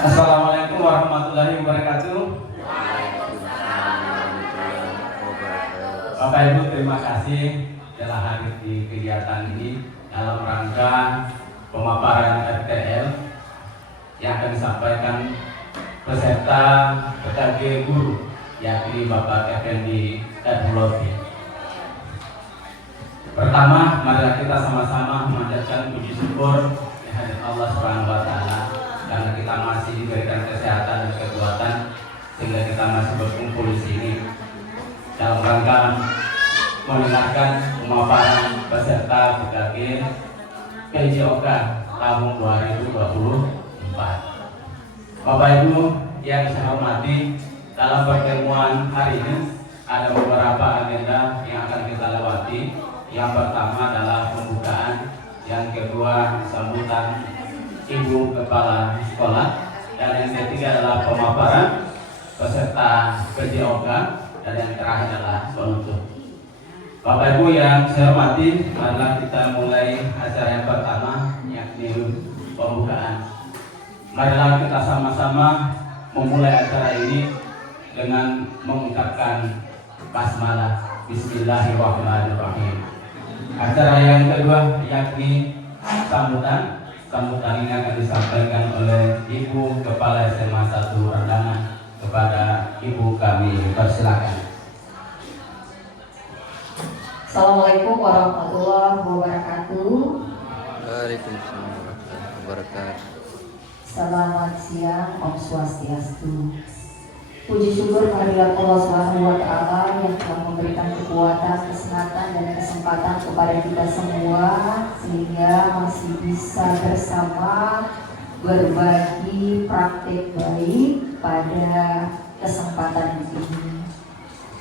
Assalamualaikum warahmatullahi wabarakatuh. Bapak Ibu, terima kasih telah hadir di kegiatan ini dalam rangka pemaparan RTL yang akan disampaikan peserta PKG guru, yakni Bapak Effendi Edhulofi. Pertama, mari kita sama-sama memanjatkan puji syukur kehadirat Allah Subhanahu wa Ta'ala karena kita masih diberikan kesehatan dan kekuatan sehingga kita masih berkumpul di sini dalam rangka mendengarkan pemaparan peserta PKG PJOK tahun 2024. Bapak Ibu yang saya hormati, dalam pertemuan hari ini ada beberapa agenda yang akan kita lewati. Yang pertama adalah pembukaan, yang kedua sambutan Ibu Kepala Sekolah, dan yang ketiga adalah pemaparan peserta PJOK, dan yang terakhir adalah penutup. Bapak Ibu yang saya hormati, marilah kita mulai acara yang pertama, yakni pembukaan. Marilah kita sama-sama memulai acara ini dengan mengucapkan basmalah, Bismillahirrahmanirrahim. Acara yang kedua yakni sambutan. Sambutan ini akan disampaikan oleh Ibu Kepala SMA 1 Rendangan. Kepada Ibu kami persilakan. Assalamualaikum warahmatullahi wabarakatuh. Waalaikumsalam warahmatullahi wabarakatuh. Selamat siang, Om Swastiastu. Puji syukur kehadirat Allah Subhanahu wa Ta'ala yang telah memberikan kekuatan, kesehatan, dan kesempatan kepada kita semua sehingga masih bisa bersama berbagi praktik baik pada kesempatan ini.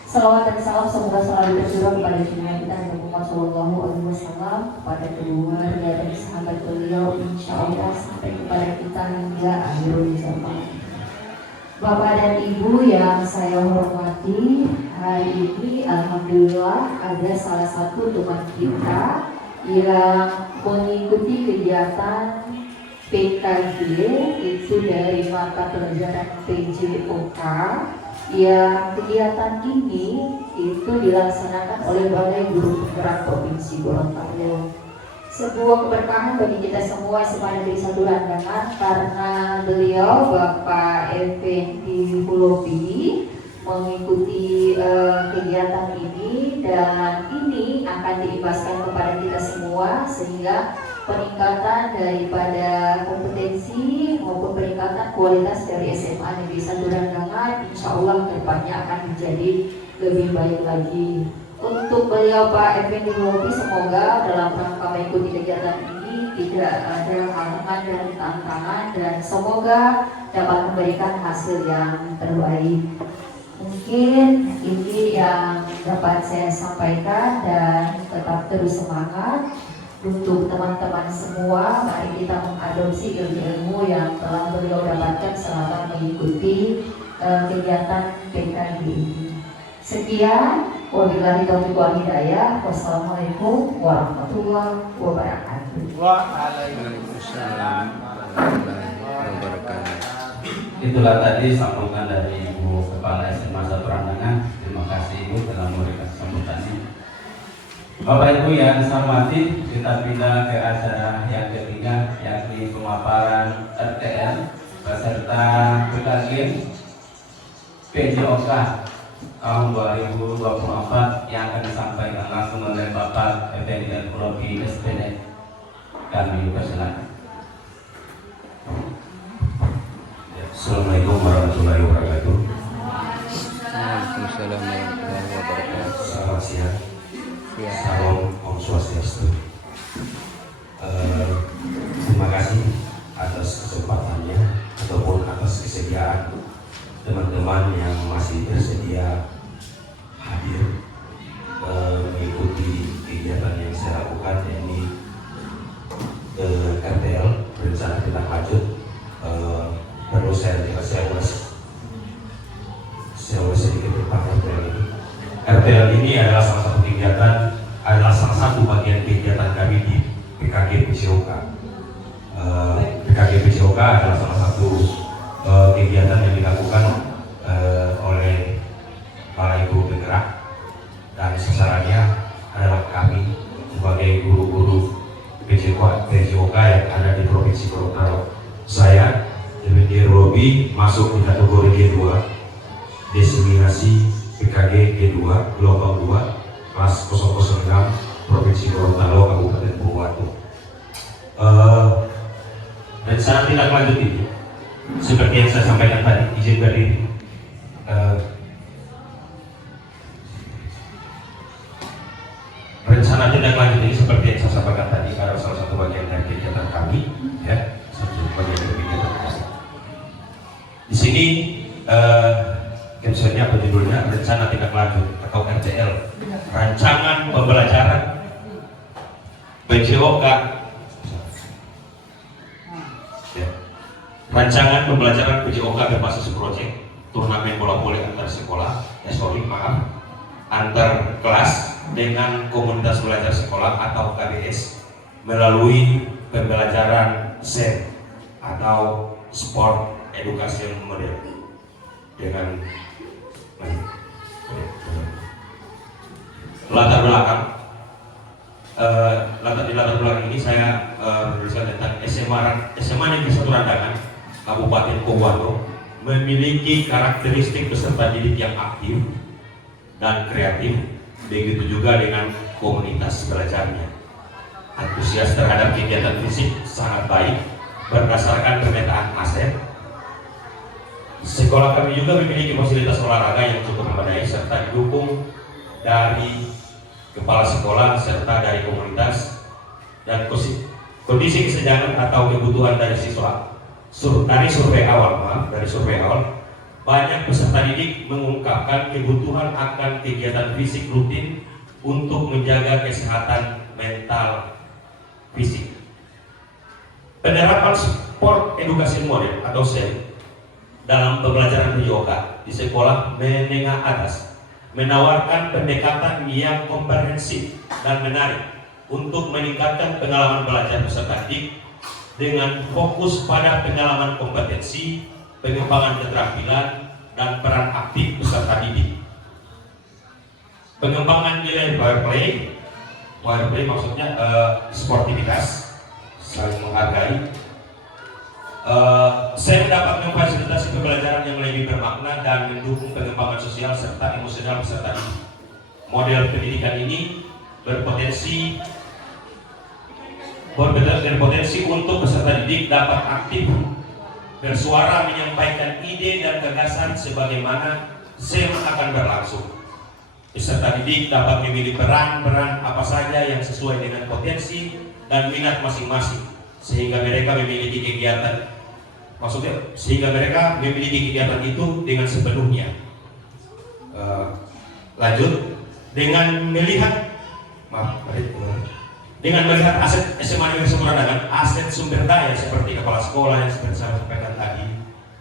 Salawat dan salam semoga selalu tercurah kepada junjungan kita Nabi Muhammad SAW, kepada keluarga dan sahabat beliau, insya Allah sampai kepada kita hingga akhir zaman. Bapak dan Ibu yang saya hormati, hari ini alhamdulillah ada salah satu teman kita yang mengikuti kegiatan PKG itu dari mata pelajaran PJOK, yang kegiatan ini itu dilaksanakan oleh Balai Guru Penggerak Provinsi Gorontalo. Sebuah keberkahan bagi kita semua sepanjang dari satu Rendangan, karena beliau Bapak Effendi Edhulofi mengikuti kegiatan ini, dan ini akan diimbaskan kepada kita semua sehingga peningkatan daripada kompetensi maupun peningkatan kualitas dari SMA Negeri 1 Rendangan insya Allah kedepannya akan menjadi lebih baik lagi. Untuk beliau Pak Effendi Edhulofi, semoga dalam rangka mengikuti kegiatan ini tidak ada halangan dan tantangan, dan semoga dapat memberikan hasil yang terbaik. Mungkin ini yang dapat saya sampaikan, dan tetap terus semangat. Untuk teman-teman semua, mari kita mengadopsi ilmu yang telah beliau dapatkan selama mengikuti kegiatan PKG ini. Sekian, wabillahi taufiq wal hidayah. Wassalamualaikum warahmatullahi wabarakatuh. Waalaikumsalam warahmatullahi wabarakatuh. Itulah tadi sambutan dari Ibu Kepala SMA 1 Rendangan. Terima kasih Ibu telah memberikan sambutan ini. Bapak Ibu yang saya hormati, kita pindah ke acara yang ketiga, yakni pemaparan RTL beserta PKG PJOK tahun 2024 yang akan disampaikan langsung oleh Bapak Effendi Edhulofi SPD. Kami persilakan. Assalamualaikum warahmatullahi wabarakatuh. Waalaikumsalam warahmatullahi wabarakatuh. Selamat siang. Ya. Salam Om Swastiastu. Terima kasih atas kesempatannya ataupun atas kesediaan teman-teman yang masih bersedia hadir mengikuti kegiatan yang saya lakukan, yakni RTL Rencana Tindak Lanjut. Perlu saya ulas sedikit tentang RTL ini. RTL ini adalah salah satu kegiatan, adalah salah satu bagian kegiatan kami di PKG PCOK. PKG PCOK adalah salah satu kegiatan yang dilakukan oleh Balai Guru Bergerak, dan sasarannya adalah kami sebagai guru-guru PCOK yang ada di Provinsi Gorontalo. Saya, Dr. Robi, masuk di kategori G2, desiminasi PKG G2, gelombang 2, kelas 006, Provinsi Gorontalo, Kabupaten Bogor. Dan saat tindak lanjut ini, seperti yang saya sampaikan tadi, izin dari rencana tindak lanjut ini seperti yang saya sampaikan tadi adalah salah satu bagian dari kegiatan kami, ya, satu bagian dari kegiatan kami. Di sini captionnya apa judulnya? Rencana tindak lanjut atau RTL, rancangan pembelajaran PCOK. Ya. Rancangan pembelajaran PCOK berbasis proyek turnamen bola voli antar sekolah, antar kelas dengan komunitas belajar sekolah atau KBS melalui pembelajaran SEM atau Sport Education Model. Dengan latar belakang di latar belakang ini saya berbicara tentang SMA Negeri 1 Randangan Kabupaten Bogor memiliki karakteristik peserta didik yang aktif dan kreatif, begitu juga dengan komunitas belajarnya. Antusias terhadap kegiatan fisik sangat baik berdasarkan pemetaan aset. Sekolah kami juga memiliki fasilitas olahraga yang cukup memadai serta didukung dari kepala sekolah serta dari komunitas, dan kondisi kesenjangan atau kebutuhan dari siswa. Dari survei awal, banyak peserta didik mengungkapkan kebutuhan akan kegiatan fisik rutin untuk menjaga kesehatan mental fisik. Penerapan sport edukasi model atau SEM dalam pembelajaran PCOK di sekolah menengah atas menawarkan pendekatan yang komprehensif dan menarik untuk meningkatkan pengalaman belajar peserta didik dengan fokus pada pengalaman kompetensi, pengembangan keterampilan, dan peran aktif peserta didik. Pengembangan nilai power play maksudnya sportivitas, saling menghargai. Saya dapat memfasilitasi pembelajaran yang lebih bermakna dan mendukung pengembangan sosial serta emosional peserta didik. Model pendidikan ini berpotensi untuk peserta didik dapat aktif bersuara, menyampaikan ide dan gagasan sebagaimana SEM akan berlangsung. Peserta didik dapat memilih peran-peran apa saja yang sesuai dengan potensi dan minat masing-masing, sehingga mereka memiliki kegiatan itu dengan sepenuhnya. Lanjut, dengan melihat aset SMA Negeri 1 Randangan, aset sumber daya seperti kepala sekolah yang seperti saya sampaikan tadi,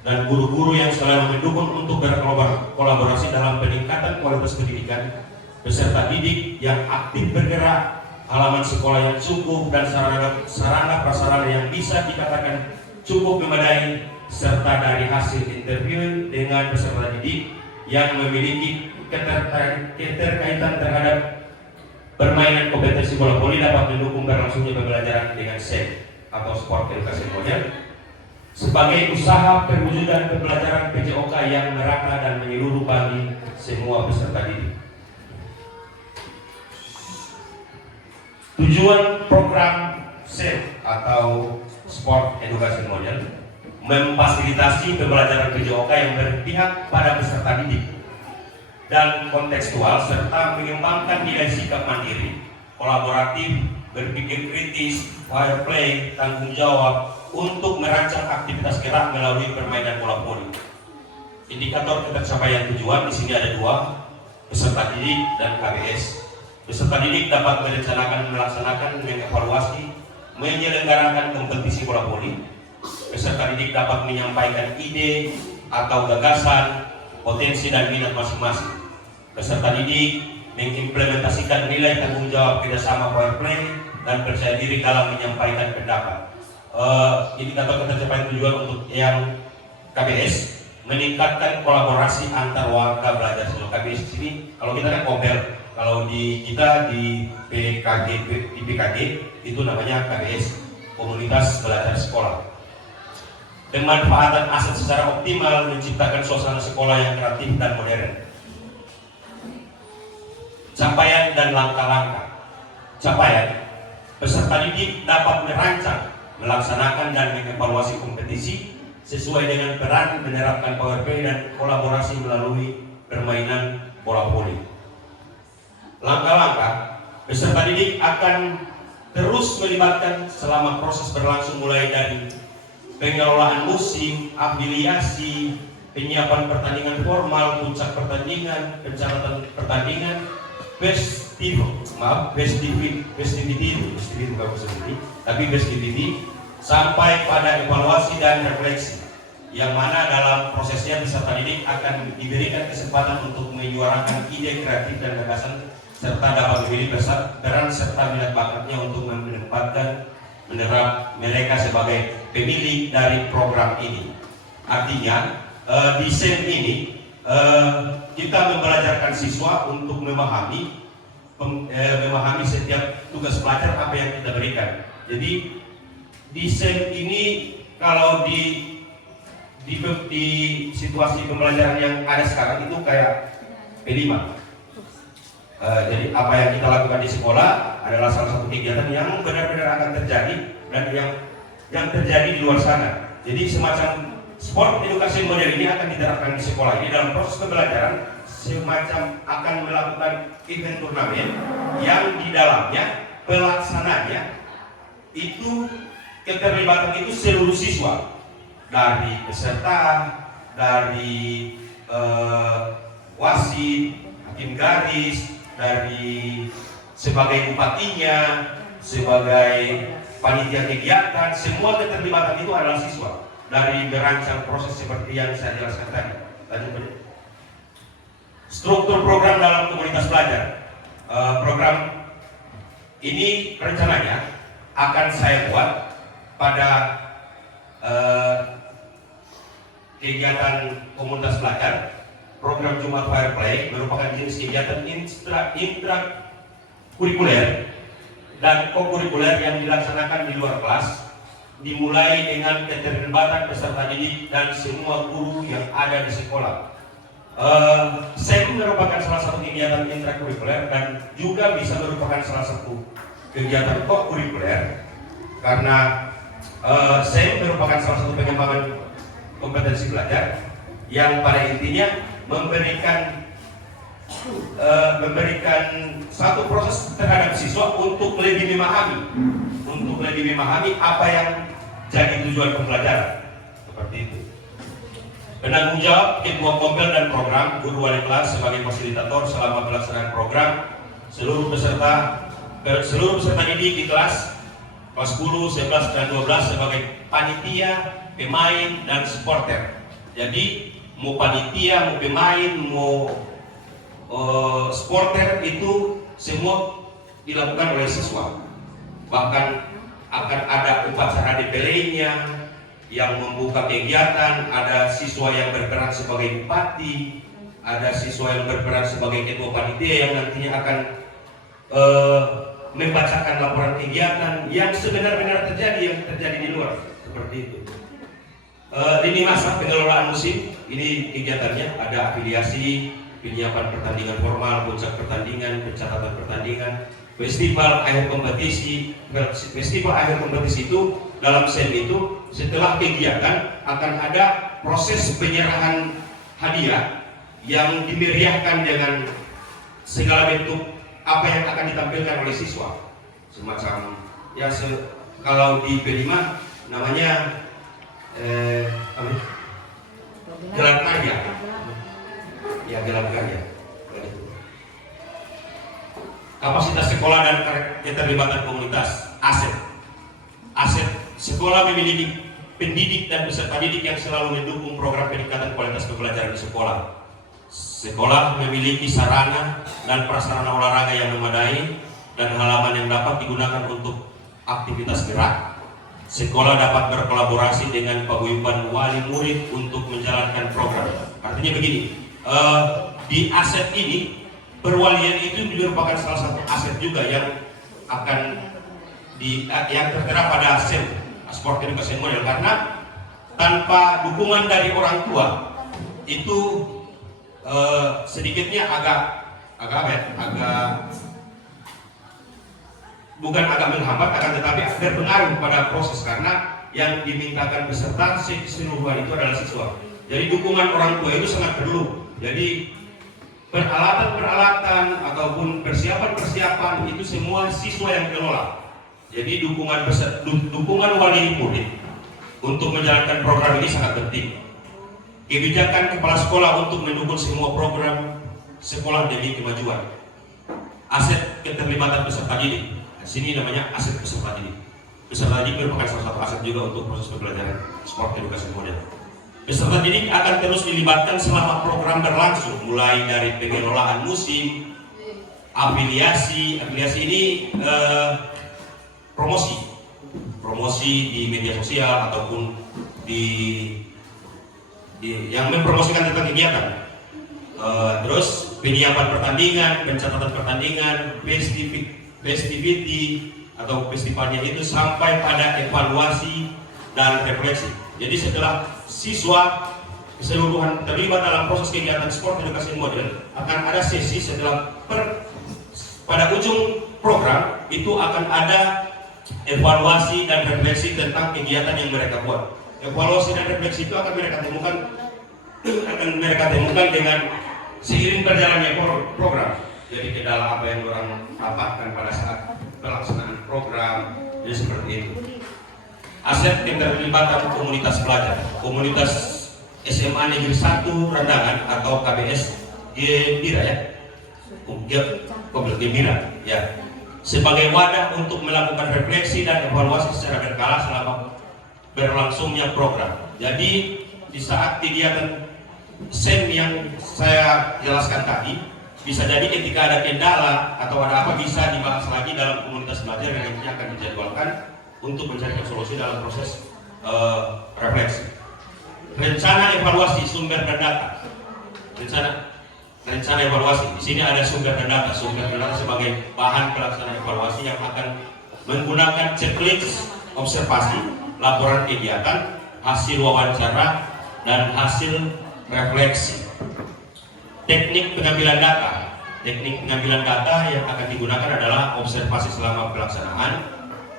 dan guru-guru yang selalu mendukung untuk berkolaborasi dalam peningkatan kualitas pendidikan, peserta didik yang aktif bergerak, halaman sekolah yang cukup, dan sarana prasarana yang bisa dikatakan cukup memadai, serta dari hasil interview dengan peserta didik yang memiliki keterkaitan terhadap permainan kompetensi bola voli dapat mendukung berlangsungnya pembelajaran dengan SEM atau Sport Education Model sebagai usaha perwujudan pembelajaran PCOK yang merata dan menyeluruh bagi semua peserta didik. Tujuan program SEM atau Sport Education Model memfasilitasi pembelajaran PCOK yang berpihak pada peserta didik dan kontekstual serta mengembangkan nilai sikap mandiri, kolaboratif, berpikir kritis, fair play, tanggung jawab untuk merancang aktivitas gerak melalui permainan bola voli. Indikator pencapaian tujuan di sini ada 2, peserta didik dan KBS. Peserta didik dapat merencanakan, melaksanakan, mengevaluasi, menyelenggarakan kompetisi bola voli. Peserta didik dapat menyampaikan ide atau gagasan, potensi dan minat masing-masing. Peserta didik mengimplementasikan nilai tanggung jawab, kerjasama, fair play, dan percaya diri dalam menyampaikan pendapat. Indikator pencapaian tujuan untuk yang KBS meningkatkan kolaborasi antar warga belajar siswa. KBS di sini kalau kita kan kompel, kalau di kita di PKG itu namanya KBS, komunitas belajar sekolah. Pemanfaatan aset secara optimal menciptakan suasana sekolah yang kreatif dan modern. Capaian dan langkah-langkah. Capaian, peserta didik dapat merancang, melaksanakan dan mengevaluasi kompetisi sesuai dengan peran, menerapkan power play dan kolaborasi melalui permainan bola voli. Langkah-langkah, peserta didik akan terus melibatkan selama proses berlangsung, mulai dari pengelolaan musim, afiliasi, penyiapan pertandingan formal, puncak pertandingan, pencatatan pertandingan, festivity, sampai pada evaluasi dan refleksi, yang mana dalam prosesnya peserta didik akan diberikan kesempatan untuk menyuarakan ide kreatif dan gagasan, serta dapat memilih peran serta minat bakatnya untuk menerap mereka sebagai pemilik dari program ini. Artinya di SEM ini kita membelajarkan siswa untuk memahami setiap tugas belajar apa yang kita berikan. Jadi di SEM ini kalau di situasi pembelajaran yang ada sekarang itu kayak P5. Jadi apa yang kita lakukan di sekolah adalah salah satu kegiatan yang benar-benar akan terjadi dan yang terjadi di luar sana. Jadi semacam sport edukasi model ini akan diterapkan di sekolah ini dalam proses pembelajaran, semacam akan melakukan event turnamen yang di dalamnya pelaksananya itu keterlibatan itu seluruh siswa, dari peserta, dari wasit, hakim garis, dari sebagai bupatinya, sebagai panitia kegiatan, semua keterlibatan itu adalah siswa dari merancang proses seperti yang saya jelaskan tadi. Lanjut. Struktur program dalam komunitas belajar. Program ini rencananya akan saya buat pada kegiatan komunitas belajar. Program Jumat Fair Play merupakan jenis kegiatan intrakurikuler dan kokurikuler yang dilaksanakan di luar kelas, dimulai dengan keterlibatan peserta didik dan semua guru yang ada di sekolah. SEM merupakan salah satu kegiatan intrakurikuler dan juga bisa merupakan salah satu kegiatan kokurikuler karena SEM merupakan salah satu pengembangan kompetensi belajar yang pada intinya memberikan satu proses terhadap siswa untuk lebih memahami apa yang jadi tujuan pembelajaran, seperti itu. Penanggung jawab ketua kompel dan program, guru wali kelas sebagai fasilitator selama pelaksanaan program, seluruh peserta didik di kelas 10, 11, dan 12 sebagai panitia, pemain, dan supporter. Jadi mau panitia, mau pemain, mau supporter itu semua dilakukan oleh siswa. Bahkan akan ada upacara DPL-nya yang membuka kegiatan, ada siswa yang berperan sebagai bupati, ada siswa yang berperan sebagai ketua panitia yang nantinya akan membacakan laporan kegiatan yang sebenar-benar terjadi di luar, seperti itu. Lini masa pengelolaan musim ini kegiatannya ada afiliasi, penyiapan pertandingan formal, puncak pertandingan, pencatatan pertandingan, festival akhir kompetisi. Festival akhir kompetisi itu dalam SEM itu setelah kegiatan akan ada proses penyerahan hadiah yang dimeriahkan dengan segala bentuk apa yang akan ditampilkan oleh siswa, semacam ya kalau di P5 namanya gelar karya, ya gelar karya. Kapasitas sekolah dan keterlibatan komunitas, aset sekolah memiliki pendidik dan peserta didik yang selalu mendukung program peningkatan kualitas pembelajaran di sekolah. Sekolah memiliki sarana dan prasarana olahraga yang memadai dan halaman yang dapat digunakan untuk aktivitas gerak. Sekolah dapat berkolaborasi dengan paguyuban wali murid untuk menjalankan program. Artinya begini, di aset ini perwalian itu merupakan salah satu aset juga yang akan yang tertera pada SEM, Sport Education Model, karena tanpa dukungan dari orang tua itu sedikitnya agak bukan agak menghambat, akan tetapi berpengaruh pada proses, karena yang dimintakan peserta keseluruhan itu adalah siswa. Jadi dukungan orang tua itu sangat perlu. Jadi peralatan ataupun persiapan itu semua siswa yang kelola. Jadi dukungan wali murid untuk menjalankan program ini sangat penting. Kebijakan kepala sekolah untuk mendukung semua program sekolah demi kemajuan. Aset keterlibatan peserta didik. Di sini namanya aset peserta didik. Peserta didik merupakan salah satu aset juga untuk proses pembelajaran sport edukasi model. Peserta didik akan terus dilibatkan selama program berlangsung, mulai dari pengelolaan musim, afiliasi ini promosi di media sosial ataupun di yang mempromosikan tentang kegiatan. Terus penyiapan pertandingan, pencatatan pertandingan, festivity atau festivalnya itu sampai pada evaluasi dan refleksi. Jadi setelah siswa keseluruhan terlibat dalam proses kegiatan sport edukasi model, akan ada sesi setelah pada ujung program itu akan ada evaluasi dan refleksi tentang kegiatan yang mereka buat. Evaluasi dan refleksi itu akan mereka temukan dengan seiring berjalannya program. Jadi kendala apa yang orang dapatkan pada saat pelaksanaan program, jadi seperti itu. Aset keterlibatan komunitas pelajar, komunitas SMA Negeri 1 Randangan atau KBS Gembira Gembira ya, sebagai wadah untuk melakukan refleksi dan evaluasi secara berkala selama berlangsungnya program. Jadi di saat kegiatan SEM yang saya jelaskan tadi, bisa jadi ketika ada kendala atau ada apa bisa dibahas lagi dalam komunitas belajar yang nantinya akan dijadwalkan untuk mencari solusi dalam proses refleksi. Rencana evaluasi sumber dan data. Rencana evaluasi. Di sini ada sumber dan data. Sumber dan data sebagai bahan pelaksanaan evaluasi yang akan menggunakan checklist observasi, laporan kegiatan, hasil wawancara, dan hasil refleksi. Teknik pengambilan data. Teknik pengambilan data yang akan digunakan adalah observasi selama pelaksanaan,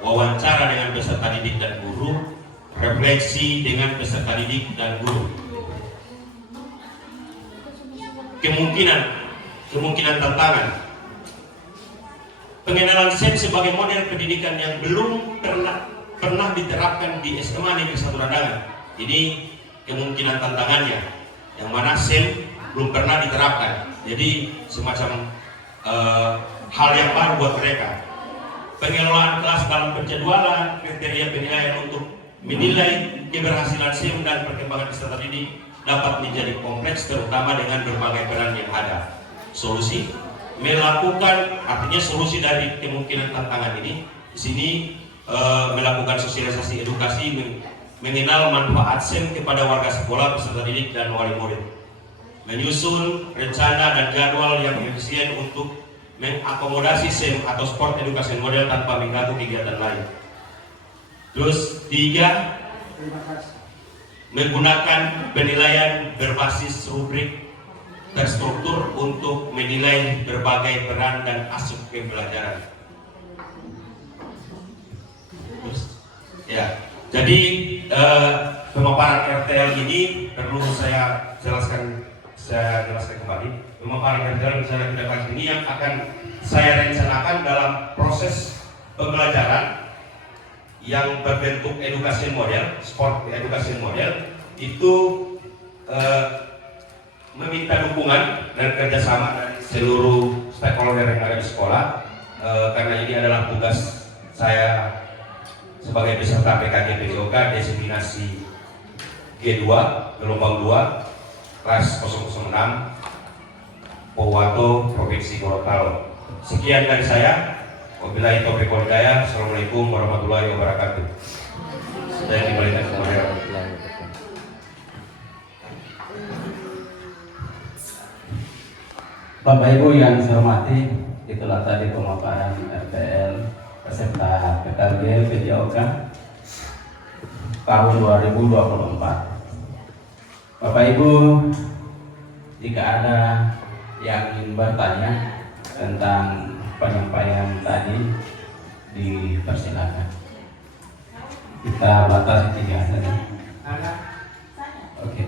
wawancara dengan peserta didik dan guru, refleksi dengan peserta didik dan guru. Kemungkinan tantangan. Pengenalan SEM sebagai model pendidikan yang belum pernah diterapkan di SMA Negeri 1 Randangan. Ini kemungkinan tantangannya, yang mana SEM belum pernah diterapkan. Jadi semacam hal yang baru buat mereka. Pengelolaan kelas dalam penjadwalan, kriteria penilaian untuk menilai keberhasilan SEM dan perkembangan peserta didik dapat menjadi kompleks, terutama dengan berbagai peran yang ada. Solusi melakukan, artinya solusi dari kemungkinan tantangan ini di sini melakukan sosialisasi edukasi, mengenal manfaat SEM kepada warga sekolah, peserta didik dan wali murid, menyusun rencana dan jadwal yang efisien untuk mengakomodasi SEM atau sport edukasi model tanpa mengganggu kegiatan lain. Terus 3, menggunakan penilaian berbasis rubrik terstruktur untuk menilai berbagai peran dan aspek pembelajaran. Terus, ya, jadi pemaparan RTL ini perlu saya jelaskan saya jelaskan kembali. Pemaparan berjalan rencana kerja kelas ini yang akan saya rencanakan dalam proses pembelajaran yang berbentuk edukasi model, sport edukasi model itu meminta dukungan dan kerjasama dari seluruh stakeholder yang ada di sekolah, karena ini adalah tugas saya sebagai peserta PKG PJOK desiminasi G2 gelombang 2 kelas 006 Pohuwato Provinsi Gorontalo. Sekian dari saya. Wabillahi taufiq wal hidayah. Assalamualaikum warahmatullahi wabarakatuh. Saya diberikan kepada Bapak Ibu yang saya hormati, itulah tadi pemaparan RPL peserta PKG PJOK tahun 2024. Bapak Ibu, jika ada yang ingin bertanya tentang penyampaian tadi, dipersilakan. Kita batasi 3 saja. Oke.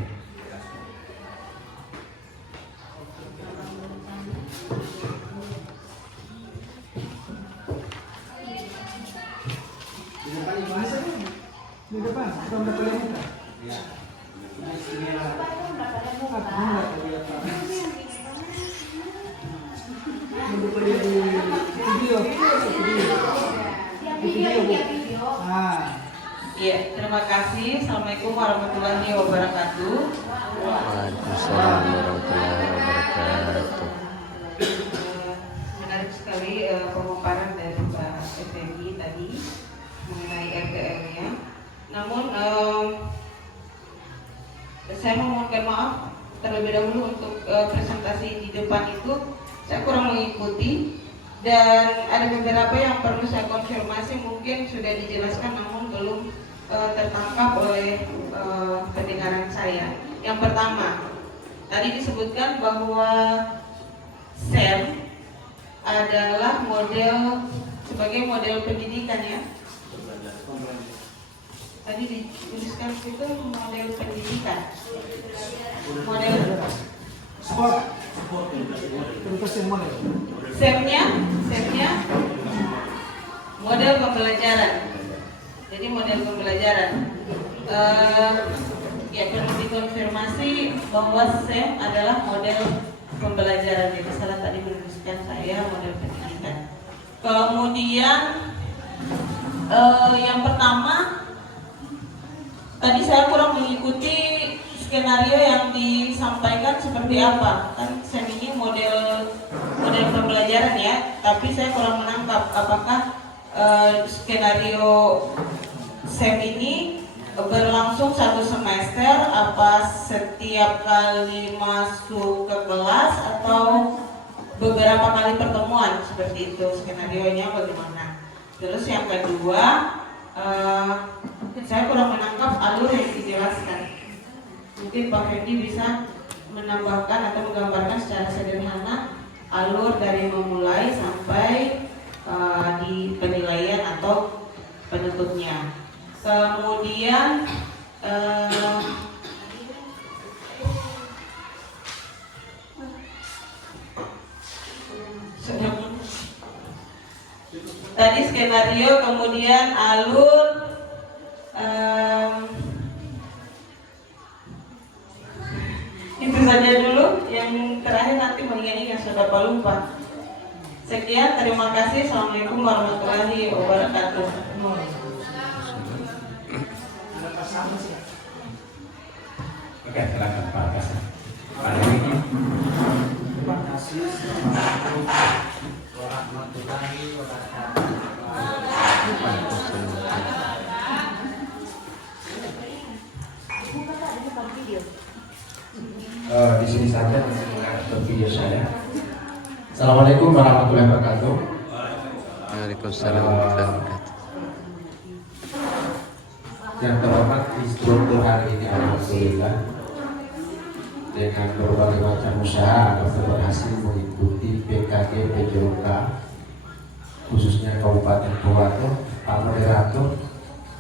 Di depan, belum dapat muka. Iya, terima kasih. Assalamualaikum warahmatullahi wabarakatuh. Waalaikumsalam warahmatullahi wabarakatuh. Menarik sekali pemaparan dari Pak Effendi tadi mengenai RTL-nya. Namun saya memohonkan maaf terlebih dahulu untuk presentasi di depan itu saya kurang mengikuti dan ada beberapa yang perlu saya konfirmasi, mungkin sudah dijelaskan namun belum tertangkap oleh pendengaran saya. Yang pertama, tadi disebutkan bahwa SEM adalah model sebagai model pendidikan ya. Tadi dituliskan itu model pendidikan. Model Sport. Edukasi model. SEM-nya model pembelajaran. Jadi model pembelajaran. Ya perlu dikonfirmasi bahwa SEM adalah model pembelajaran. Jadi salah tadi menuliskan saya model pendidikan. Kemudian yang pertama, tadi saya kurang mengikuti skenario yang disampaikan seperti apa. Kan SEM ini model pembelajaran ya, tapi saya kurang menangkap apakah skenario SEM ini berlangsung 1 semester, apa setiap kali masuk ke kelas atau beberapa kali pertemuan, seperti itu skenario-nya bagaimana. Terus yang kedua, saya kurang menangkap alur yang dijelaskan. Mungkin Pak Fendi bisa menambahkan atau menggambarkan secara sederhana alur dari memulai sampai di penilaian atau penutupnya. Kemudian tadi skenario, kemudian alur, itu saja dulu. Yang terakhir nanti mengingat sudah lupa. Sekian, terima kasih. Assalamualaikum warahmatullahi wabarakatuh. Oke, silakan Pak Kasih. Pak Diki. Terima kasih. Assalamualaikum warahmatullahi wabarakatuh. Di sini saja video saya. Assalamualaikum warahmatullahi wabarakatuh. Waalaikumsalam warahmatullahi wabarakatuh. Yang terhormat instruktur hari ini alhamdulillah dengan berbagai macam usaha agar berhasil mengikuti PKG PJOK khususnya Kabupaten Pohuwato, Pak Moderator,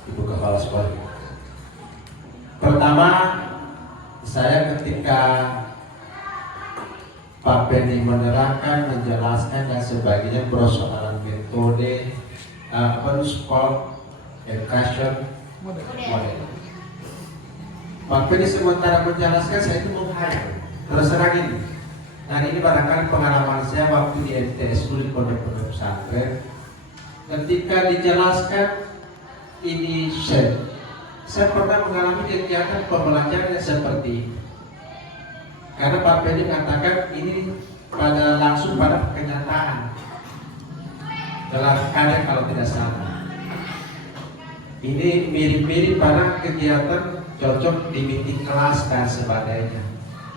Ibu Kepala Sekolah. Pertama, saya ketika Pak Penny menerangkan, menjelaskan dan sebagainya persoalan metode sport education model. Pak Penny sementara menjelaskan, saya itu menghayal. Terus terang ini, dan ini barangkali pengalaman saya waktu di MTS dulu di pondok pesantren. Ketika dijelaskan ini saya pernah mengalami kegiatan pembelajaran seperti ini. Karena Pak Penny mengatakan ini langsung pada kenyataan dalam karya kalau tidak salah. Ini mirip-mirip pada kegiatan cocok di meeting kelas dan sebagainya.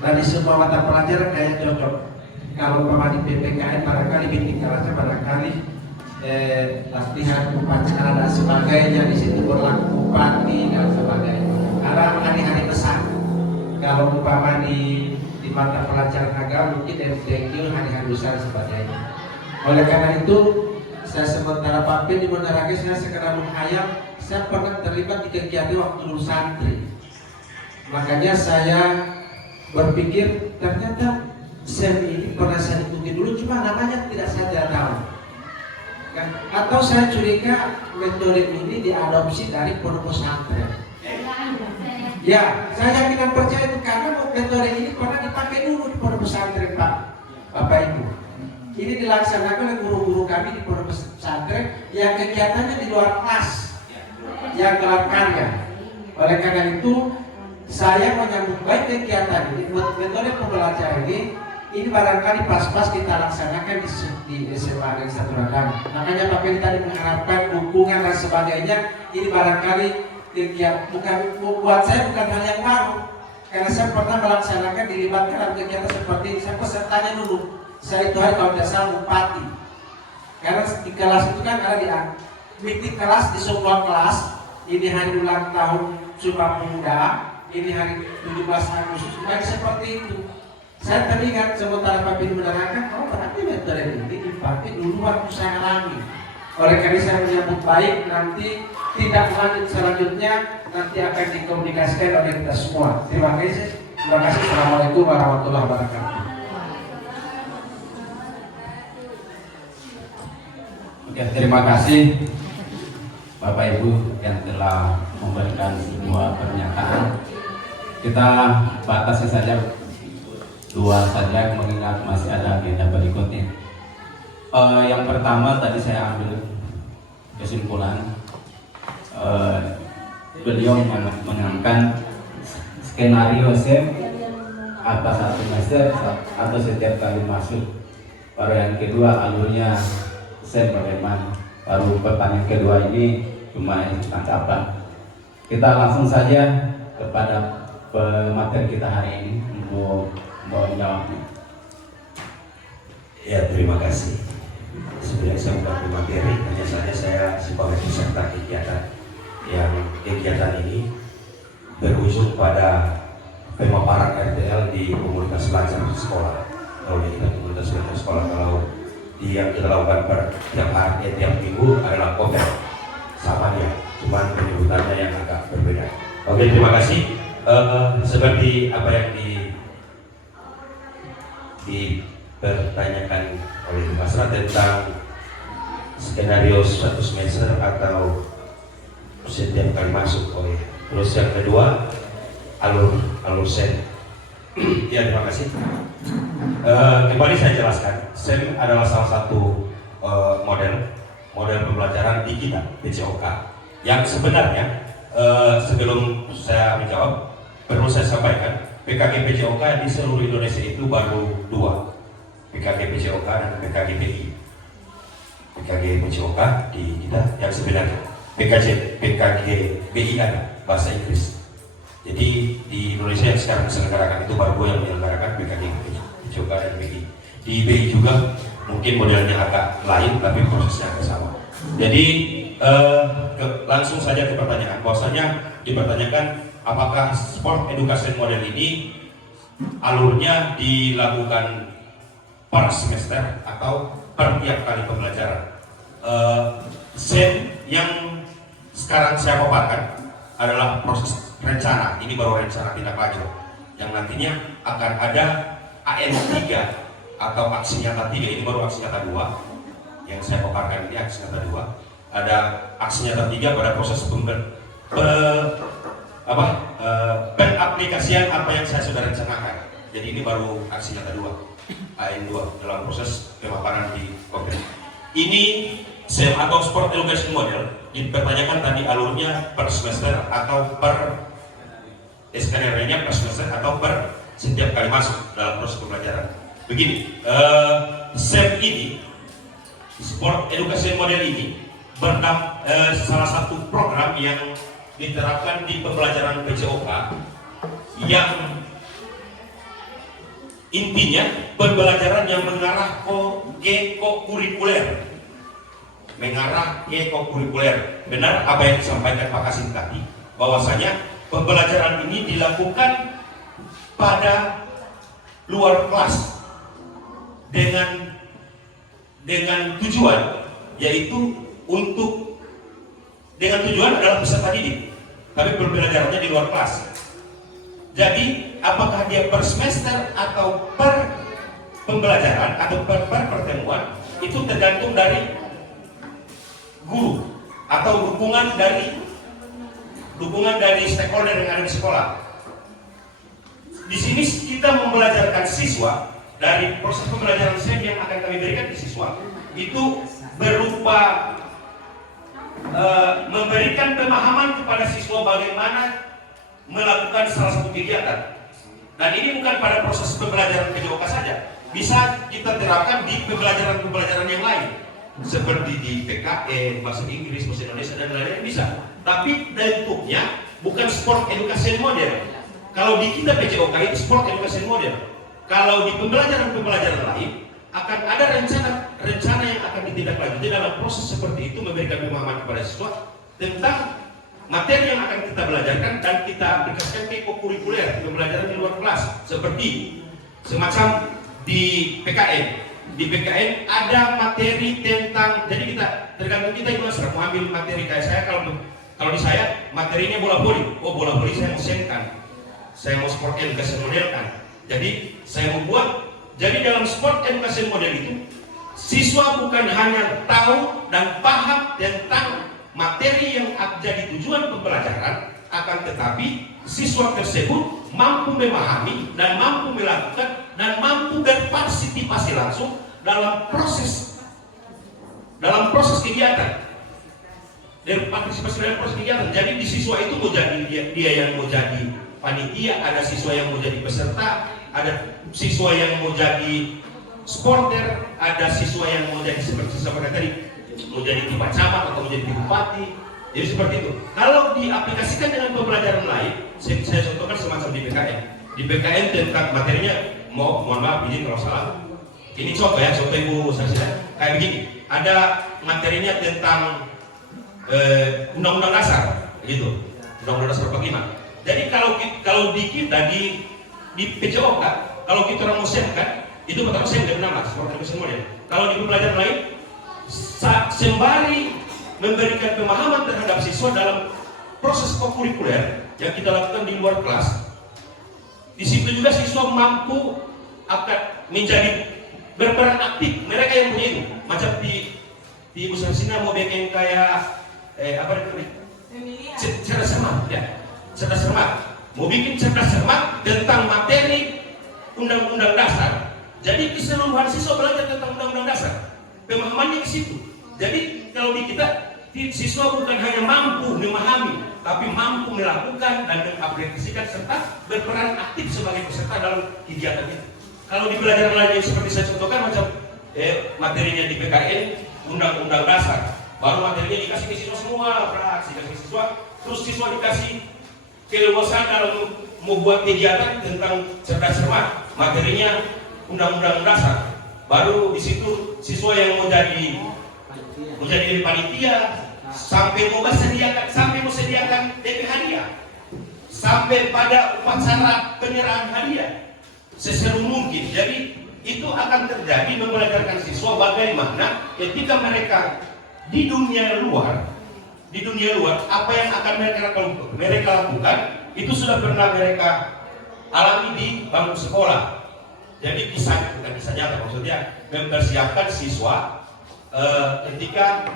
Nah di semua mata pelajaran kayak cocok. Kalau di PPKN barangkali meeting kelasnya barangkali latihan upacara dan sebagainya, di situ berlaku bupati dan sebagainya. Ada hari-hari besar. Kalau umpama di mata pelajaran agama mungkin MTQ hari-hari besar sebagainya. Oleh karena itu saya sementara Pak Penny menerangkan, saya sekedar menghayal, saya pernah terlibat di kegiatan waktu dulu santri. Makanya saya berpikir ternyata SEM ini pernah saya ikuti dulu, cuma namanya tidak saya tahu. Atau saya curiga metode ini diadopsi dari pondok pesantren. Ya, saya yakin dan percaya itu karena metode ini pernah dipakai dulu di pondok pesantren, Bapak Ibu. Ini dilaksanakan oleh guru-guru kami di pondok pesantren yang kegiatannya di luar kelas, yang gelar karya. Oleh karena itu, saya menyambut baik kegiatan ini, metode pembelajaran ini barangkali pas-pas kita laksanakan di SMA Negeri Satu Radang. Makanya Pak Penny tadi mengharapkan dukungan dan sebagainya. Ini barangkali bukan buat saya bukan hal yang baru, karena saya pernah melaksanakan dilibatkan dalam kegiatan seperti ini. Saya pesertanya dulu, saya itu hari kalau tidak salah bupati, karena di kelas itu kan ada di meeting kelas di semua kelas. Ini hari ulang tahun Sumpah Pemuda, ini hari 17 Agustus, seperti itu. Saya teringat sementara Pak Penny menerangkan, berarti metode ini dipakai dulu waktu saya alami. Oleh karena saya menyambut baik, nanti tindak lanjut selanjutnya nanti akan dikomunikasikan oleh kita semua. Terima kasih. Assalamualaikum warahmatullahi wabarakatuh. Oke, terima kasih Bapak Ibu yang telah memberikan sebuah pernyataan. Kita batasi saja 2 saja mengingat masih ada agenda berikutnya. Yang pertama tadi saya ambil kesimpulan, beliau menangkan skenario SEM apa 1 semester atau setiap kali masuk. Baru yang kedua alurnya SEM bagaimana. Baru pertanyaan kedua ini cuma tanggapan. Kita langsung saja kepada pemateri kita hari ini untuk menjawabnya. Ya, terima kasih. Sebenarnya saya bukan materi, hanya saja saya sebagai peserta kegiatan. Yang kegiatan ini berujung pada pemaparan RTL di komunitas belajar sekolah. Kalau kita komunitas belajar sekolah, kalau yang kita lakukan pada tiap hari, tiap minggu adalah COVID, sama ya, cuman penyebutannya yang agak berbeda. Oke, terima kasih. Seperti apa yang dipertanyakan oleh Mas Rat tentang skenario 1 semester atau setiap kali masuk. Terus yang kedua alur SEM. Ya, terima kasih. Kembali saya jelaskan, SEM adalah salah satu model pembelajaran di kita PJOK yang sebenarnya sebelum saya menjawab perlu saya sampaikan PKG PJOK di seluruh Indonesia itu baru 2, PKG PJOK dan PKG BI. PKG PJOK di kita yang sebenarnya PKG BI ada bahasa Inggris. Jadi di Indonesia yang sekarang diselenggarakan itu baru 2 yang menyelenggarakan PKG PJOK dan BI. Di BI juga mungkin modelnya agak lain tapi prosesnya agak sama. Jadi langsung saja ke pertanyaan. Bahwasanya dipertanyakan apakah sport education model ini alurnya dilakukan per semester atau per tiap kali pembelajaran. SEM yang sekarang saya paparkan adalah proses rencana. Ini baru rencana tindak lanjut yang nantinya akan ada AN3 atau aksi nyata 3, ini baru aksi nyata 2 yang saya paparkan ini aksi nyata 2. Ada aksi nyata 3 pada proses pengaplikasian apa yang saya sudah rencanakan. Jadi ini baru aksi nyata 2 AN2 dalam proses pemaparan di konkret. Ini SEM atau Sport Education Model dipertanyakan tadi alurnya per semester atau per SKNR-nya per semester atau per setiap kali masuk dalam proses pembelajaran. Begini, SEM ini, Sport Education Model ini salah satu program yang diterapkan di pembelajaran PCOK yang intinya pembelajaran yang mengarah ke kurikuler, Benar apa yang disampaikan Pak Kasim tadi, bahwasanya pembelajaran ini dilakukan pada luar kelas dengan tujuan, yaitu dengan tujuan adalah peserta didik, tapi pembelajarannya di luar kelas. Jadi apakah dia per semester atau per pembelajaran atau per pertemuan itu tergantung dari guru atau dukungan dari stakeholder yang ada di sekolah. Di sini kita membelajarkan siswa dari proses pembelajaran SEM yang akan kami berikan di siswa itu berupa memberikan pemahaman kepada siswa bagaimana melakukan salah satu kegiatan. Dan ini bukan pada proses pembelajaran PJOK saja, bisa kita terapkan di pembelajaran yang lain, seperti di PKN, bahasa Inggris, bahasa Indonesia dan lain-lain bisa. Tapi bentuknya bukan Sport Education Model. Kalau di kita PJOK itu Sport Education Model. Kalau di pembelajaran lain akan ada rencana yang akan ditindaklanjuti dalam proses seperti itu, memberikan pemahaman kepada siswa tentang materi yang akan kita belajarkan dan kita aplikasikan ke kurikuler, pembelajaran di luar kelas, seperti semacam di PKN. Di PKN ada materi tentang, jadi kita tergantung kita itu mau ambil materi kayak saya. Kalau di saya materinya bola voli, bola voli saya mau senkan, saya mau sport education model kan. Jadi saya membuat, jadi dalam sport education model itu siswa bukan hanya tahu dan paham tentang materi yang jadi tujuan pembelajaran, akan tetapi siswa tersebut mampu memahami dan mampu melakukan dan mampu berpartisipasi langsung dalam proses kegiatan. Dan partisipasi dalam proses kegiatan. Jadi di siswa itu mau jadi dia yang mau jadi panitia, ada siswa yang mau jadi peserta, ada siswa yang mau jadi supporter, ada siswa yang mau jadi seperti tadi mau jadi tiba camat atau mau jadi bupati. Jadi seperti itu. Kalau diaplikasikan dengan pembelajaran lain, saya contohkan semacam di PKN. Di PKN tentang materinya, mohon maaf izin kalau salah. Ini contoh ya, contoh Ibu Sarsida. Kayak begini, ada materinya tentang Undang-Undang Dasar, gitu. Undang-Undang Dasar 45. Jadi kalau di kita di PJOK, kalau kita orang musim kan, itu pertama saya nggak nama seperti education model. Kalau di pembelajaran lain, sembari memberikan pemahaman terhadap siswa dalam proses kurikuler yang kita lakukan di luar kelas, di situ juga siswa mampu akan menjadi berperan aktif. Mereka yang punya itu, macam di Ibu Sarsina mau bikin kayak cerdas cermat, ya, cerdas cermat. Mau bikin cerdas cermat tentang materi Undang-Undang Dasar. Jadi keseluruhan siswa belajar tentang Undang-Undang Dasar, pemahamannya ke situ. Jadi kalau di kita, siswa bukan hanya mampu memahami, tapi mampu melakukan dan mengaplikasikan serta berperan aktif sebagai peserta dalam kegiatan itu. Kalau di pelajaran lain seperti saya contohkan macam materinya di PKN Undang-Undang Dasar, baru materinya dikasih ke siswa semua, praksi dikasih siswa, terus siswa dikasih keleluasaan dalam membuat kegiatan tentang cerdas cermat, materinya Undang-Undang Dasar. Baru di situ siswa yang mau jadi panitia, sampai mau sediakan DP hadiah, sampai pada upacara penyerahan hadiah seseru mungkin. Jadi itu akan terjadi, membelajarkan siswa bagaimana ketika mereka di dunia luar apa yang akan mereka lakukan itu sudah pernah mereka alami di bangku sekolah. Jadi bukan kisah nyata, maksudnya mempersiapkan siswa ketika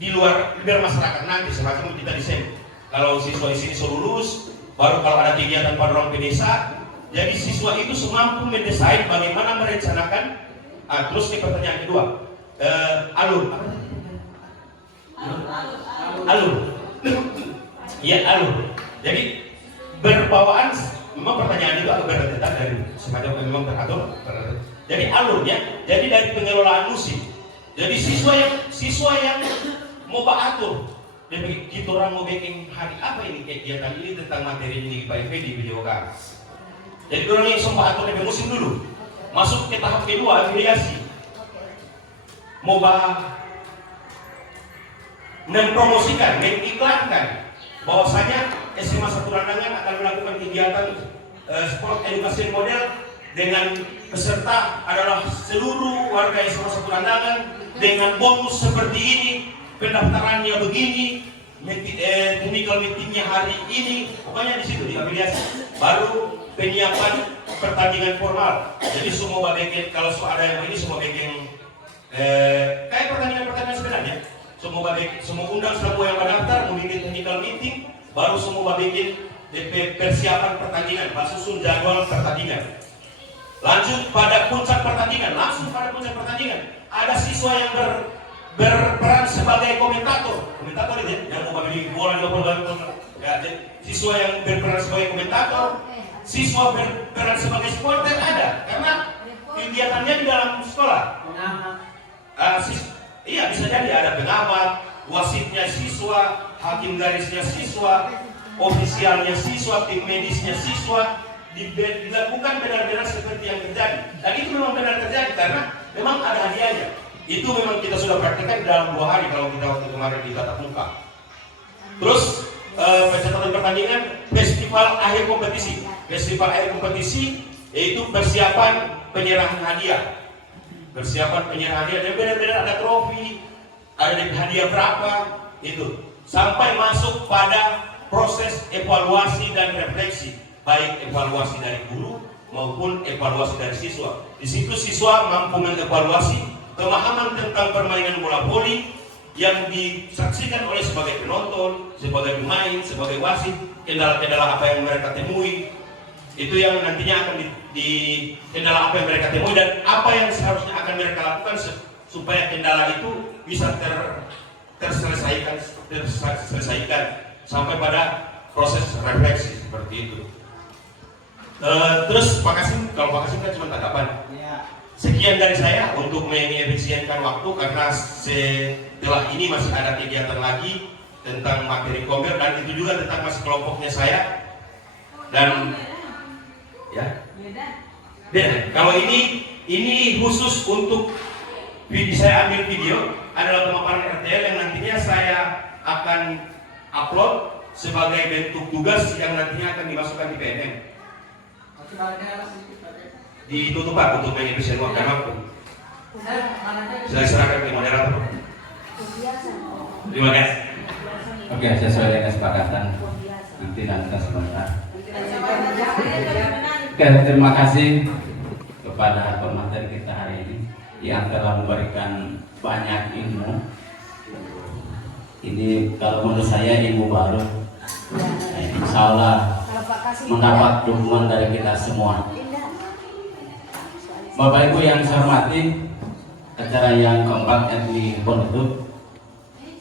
di luar masyarakat nanti semacam kita desain. Kalau siswa di sini lulus, baru kalau ada kegiatan pada orang pedesa, jadi siswa itu semampu mendesain bagaimana merencanakan. Terus ke pertanyaan kedua, alur. Iya, alur. Jadi berbawaan, memang pertanyaan itu agak berat dari semacam memang teratur. Jadi alurnya, jadi dari pengelolaan musik. Jadi siswa yang mau atur, dia kita orang mau bikin hari apa ini kegiatan ini tentang materi ini Pak di video kan. Jadi orang yang sempat atur dari musim dulu, masuk ke tahap kedua afiliasi. Mau mempromosikan, mengiklankan bahwasanya SMA 1 Randangan akan melakukan kegiatan sport edukasi model dengan peserta adalah seluruh warga SMA 1 Randangan dengan bonus seperti ini, pendaftarannya begini, technical meetingnya hari ini, pokoknya di situ diafiliasi. Baru penyiapan pertandingan formal. Jadi semua bagian kalau ada yang ini semua bagian kayak pertandingan sebenarnya. Semua undang semua yang mendaftar memiliki technical meeting, baru semua bikin persiapan pertandingan, susun jadwal pertandingan. Lanjut pada puncak pertandingan, langsung pada puncak pertandingan ada siswa yang berperan sebagai komentator ini yang mau bagi bola ya, siswa yang berperan sebagai komentator, siswa berperan sebagai supporter ada karena kegiatannya di dalam sekolah. Iya bisa jadi ada pengamat, wasitnya siswa, hakim garisnya siswa, ofisialnya siswa, tim medisnya siswa, dilakukan benar-benar seperti yang terjadi. Dan itu memang benar terjadi karena memang ada hadiahnya. Itu memang kita sudah praktekkan dalam 2 hari kalau kita waktu kemarin di tatap muka. Terus pencatatan pertandingan, festival akhir kompetisi. Festival akhir kompetisi yaitu persiapan penyerahan hadiah. Persiapan penyerahan hadiah dan benar-benar ada trofi, ada hadiah berapa itu. Sampai masuk pada proses evaluasi dan refleksi, baik evaluasi dari guru maupun evaluasi dari siswa. Di situ siswa mampu mengevaluasi pemahaman tentang permainan bola voli yang disaksikan oleh sebagai penonton, sebagai pemain, sebagai wasit, kendala-kendala apa yang mereka temui. Itu yang nantinya akan di kendala apa yang mereka temui dan apa yang seharusnya akan mereka lakukan supaya kendala itu bisa terselesaikan sampai pada proses refleksi seperti itu. Terus Pak Kasim, kalau Pak Kasim kan cuma tanggapan. Sekian dari saya untuk mengefisienkan waktu karena setelah ini masih ada kegiatan lagi tentang materi komer dan itu juga tentang masih kelompoknya saya dan ya beda. Kalau ini khusus untuk saya ambil video adalah pemaparan RTL yang nantinya saya akan upload sebagai bentuk tugas yang nantinya akan dimasukkan di PNM. Ditutup Pak untuk mengefisienkan waktu. Saya serahkan ke moderator. Terima kasih. Oke, sesuai dengan kesepakatan nanti sebentar. Oke, terima kasih kepada pemateri kita hari ini yang telah memberikan banyak ilmu. Ini kalau menurut saya ilmu baru. Insya Allah mendapat dukungan dari kita semua. Bapak Ibu yang saya hormati, acara yang keempat yang penutup.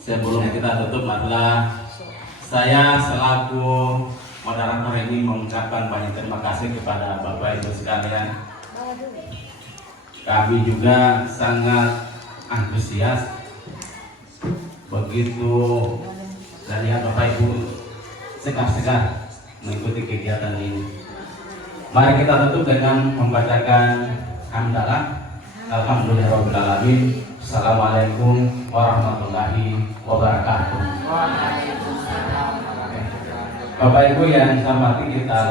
Sebelum kita tutup adalah saya selaku moderator ini mengucapkan banyak terima kasih kepada Bapak Ibu sekalian. Kami juga sangat antusias begitu dan lihat Bapak Ibu segar-segar mengikuti kegiatan ini. Mari kita tutup dengan membacakan hamdalah. Alhamdulillahirobbilalamin. Assalamualaikum warahmatullahi wabarakatuh. Bapak Ibu yang saya hormati, kita